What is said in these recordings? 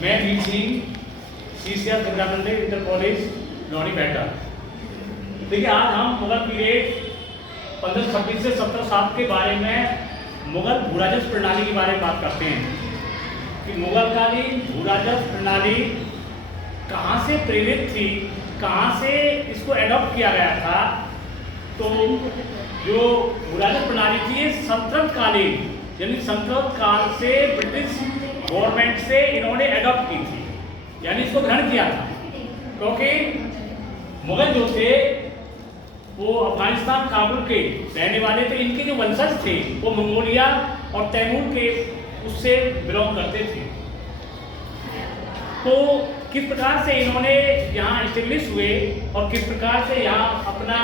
मैं Veer Singh CCR गंगानंदे inter college लौनी बैठा। देखिए, आज हम मुगल पीरियड 1526 से 1707 के बारे में मुगल भूराजस्व प्रणाली के बारे में बात करते हैं कि मुगलकालीन भूराजस्व प्रणाली कहाँ से प्रेरित थी, कहाँ से इसको एडॉप्ट किया गया था। तो जो भूराजस्व प्रणाली थी ये सल्तनतकालीन यानी सल्तनत काल से ब्रिटिश गवर्नमेंट से इन्होंने एडॉप्ट की थी, यानी इसको ग्रहण किया था। क्योंकि मुगल जो थे वो अफगानिस्तान काबुल के रहने वाले थे। इनके जो वंशज थे वो मंगोलिया और तैमूर के उससे बिलोंग करते थे। तो किस प्रकार से इन्होंने यहाँ इस्टेब्लिश हुए और किस प्रकार से यहाँ अपना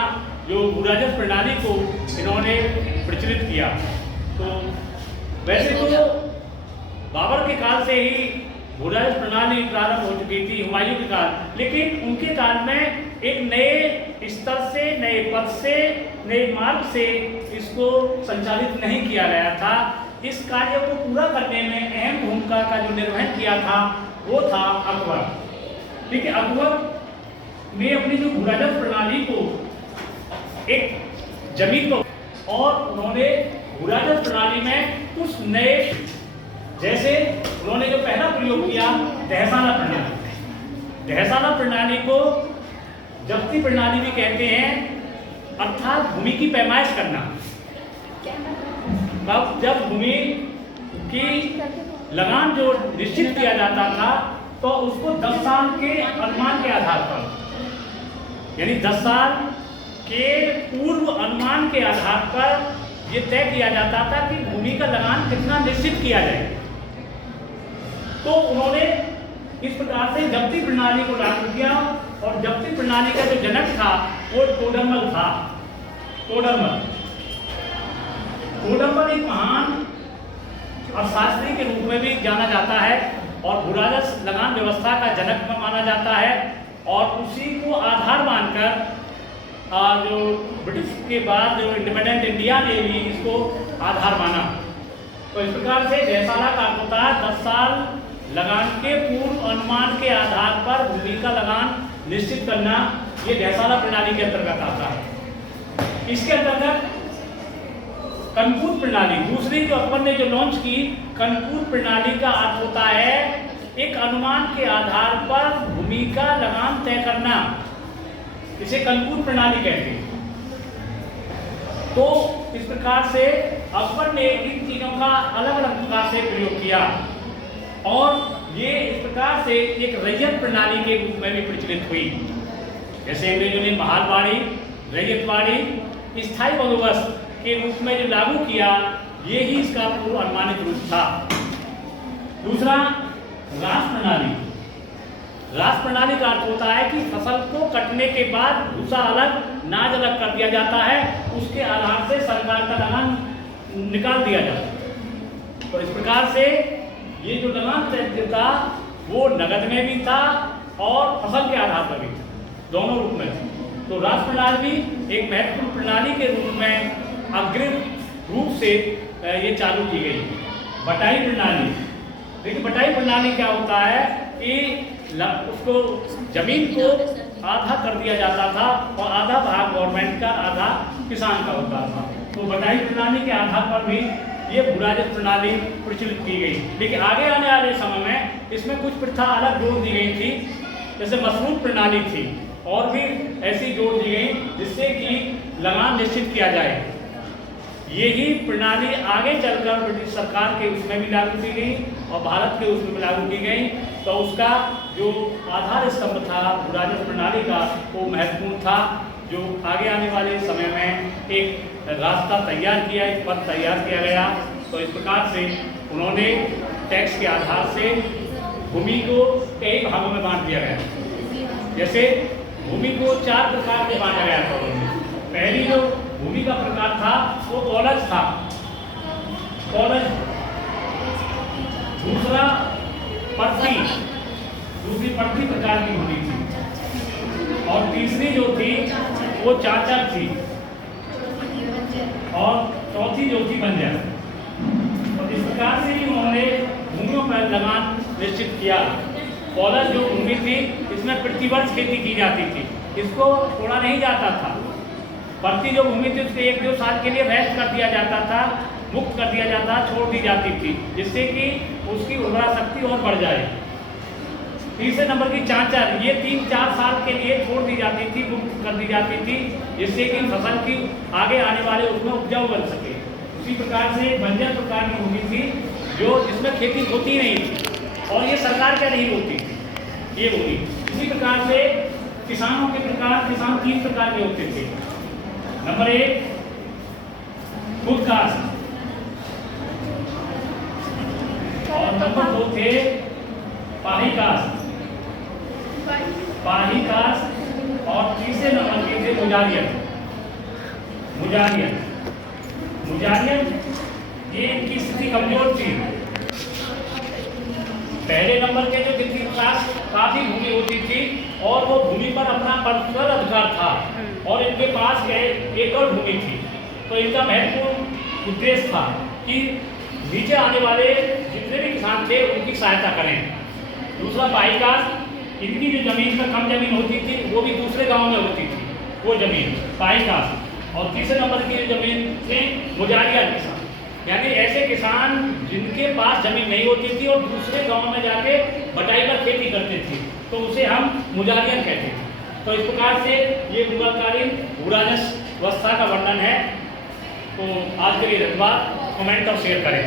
जो भूराजस्व प्रणाली को इन्होंने प्रचलित किया। तो वैसे तो बाबर के काल से ही भूराजस्व प्रणाली प्रारंभ हो चुकी थी, हुमायूं के काल, लेकिन उनके काल में एक नए स्तर से, नए पद से, नए मार्ग से इसको संचालित नहीं किया गया था। इस कार्य को पूरा करने में अहम भूमिका का जो निर्वहन किया था वो था अकबर। ठीक है, अकबर ने अपनी जो भूराजस्व प्रणाली को एक जमीन को और उन्होंने भूराजस्व प्रणाली में कुछ नए, जैसे उन्होंने जो पहला प्रयोग किया दहसाना प्रणाली। दहसाना प्रणाली को जब्ती प्रणाली भी कहते हैं, अर्थात भूमि की पैमाइश करना। तब जब भूमि की लगान जो निश्चित किया जाता था तो उसको 10 साल के अनुमान के आधार पर, यानी 10 साल के पूर्व अनुमान के आधार पर यह तय किया जाता था कि भूमि का लगान कितना निश्चित किया जाए। तो उन्होंने इस प्रकार से जब्ती प्रणाली को लागू किया और जब्ती प्रणाली का जो जनक था वो टोडरमल था। टोडरमल एक महान अर्थशास्त्री के रूप में भी जाना जाता है और भूराजस्व लगान व्यवस्था का जनक माना जाता है। और उसी को आधार मानकर जो ब्रिटिश के बाद जो इंडिपेंडेंट इंडिया ने भी इसको आधार माना। तो इस प्रकार से दहसाना का होता है 10 साल लगान के पूर्व अनुमान के आधार पर भूमि का लगान निश्चित करना, ये दहसाना प्रणाली के अंतर्गत आता है। इसके अंतर्गत कनकूट प्रणाली, दूसरी जो अकबर ने जो लॉन्च की, कनकूट प्रणाली का अर्थ होता है एक अनुमान के आधार पर भूमि का लगान तय करना, इसे कनकूट प्रणाली कहते हैं। तो इस प्रकार से अकबर ने इन चीजों का अलग अलग प्रकार से प्रयोग किया और ये इस प्रकार से एक रैयत प्रणाली के रूप में भी प्रचलित हुई। जैसे अंग्रेजों ने महालवाड़ी, रैयतवाड़ी, स्थायी बंदोबस्त के रूप में जो लागू किया, ये ही इसका पूर्व अनुमानित रूप था। दूसरा, रास प्रणाली। रास प्रणाली का अर्थ होता है कि फसल को कटने के बाद भूसा अलग, नाज अलग कर दिया जाता है, उसके आधार से सरकार का लगान निकाल दिया जाता है। तो इस प्रकार से ये जो लगान तय था वो नगद में भी था और फसल के आधार पर भी था, दोनों रूप में था। तो रास प्रणाली भी एक महत्वपूर्ण प्रणाली के रूप में अग्रिम रूप से ये चालू की गई। बटाई प्रणाली। देखिए, बटाई प्रणाली क्या होता है कि उसको जमीन को आधा कर दिया जाता था और आधा भाग गवर्नमेंट का, आधा किसान का होता था। तो बटाई प्रणाली के आधार पर भी ये भूराजस्व प्रणाली प्रचलित की गई। लेकिन आगे आने वाले समय में इसमें कुछ प्रथा अलग जोड़ दी गई थी, जैसे मसरूत प्रणाली थी और भी ऐसी जोड़ दी गई जिससे कि लगान निश्चित किया जाए। यही प्रणाली आगे चलकर ब्रिटिश सरकार के उसमें भी लागू की गई और भारत के उसमें भी लागू की गई। तो उसका जो आधार स्तंभ था भूराजस्व प्रणाली का वो महत्वपूर्ण था, जो आगे आने वाले समय में एक रास्ता तैयार किया, एक पथ तैयार किया गया। तो इस प्रकार से उन्होंने टैक्स के आधार से भूमि को कई भागों में बांट दिया गया। जैसे भूमि को 4 प्रकार में बांटा गया था। पहली जो भूमि का प्रकार था वो कॉलेज था, कॉलेज। दूसरा पट्टी, दूसरी पट्टी प्रकार की भूमि थी। और तीसरी जो थी वो चाचर थी और चौथी जो थी बंजर। और इस प्रकार से ही उन्होंने भूमियों पर लगान निश्चित किया। पौलस जो भूमि थी इसमें प्रतिवर्ष खेती की जाती थी, इसको छोड़ा नहीं जाता था। बढ़ती जो भूमि थी उसके 1-2 साल के लिए रेस्ट कर दिया जाता था, मुक्त कर दिया जाता, छोड़ दी जाती थी, जिससे कि उसकी उर्वरा शक्ति और बढ़ जाए। तीसरे नंबर की चांचर, ये 3-4 साल के लिए छोड़ दी जाती थी, मुक्त कर दी जाती थी, जिससे कि फसल की आगे आने वाले उसमें उपजाऊ बन सके। उसी प्रकार से बंजर प्रकार की भूमि थी जो जिसमें खेती होती नहीं थी और ये सरकार क्या नहीं होती थी ये भूमि। इसी प्रकार से किसानों के प्रकार, किसान 3 प्रकार के होते थे। नंबर 1 खुद काश्त, और नंबर 2 थे पाही काश्त, और तीसरे नंबर के थे मुजारियन। ये इनकी स्थिति कमजोर थी। पहले नंबर के जो जिनके पास काफी भूमि होती थी और वो भूमि पर अपना पर्सनल अधिकार था और इनके पास एकड़ भूमि थी, तो इनका महत्वपूर्ण उद्देश्य था कि नीचे आने वाले जितने भी किसान थे उनकी सहायता करें। दूसरा पाही काश्त, इनकी जो जमीन पर कम जमीन होती थी वो भी दूसरे गांव में होती थी वो जमीन, पाही काश्त। और तीसरे नंबर की जो जमीन थी मुजारिया किसान, यानी ऐसे किसान जिनके पास जमीन नहीं होती थी और दूसरे गांव में जाके बटाई पर खेती करते थे, तो उसे हम मुजारियन कहते थे। तो इस प्रकार से ये मुगलकालीन भूराजस्व व्यवस्था का वर्णन है। तो आज के लिए धन्यवाद, कमेंट और शेयर करें।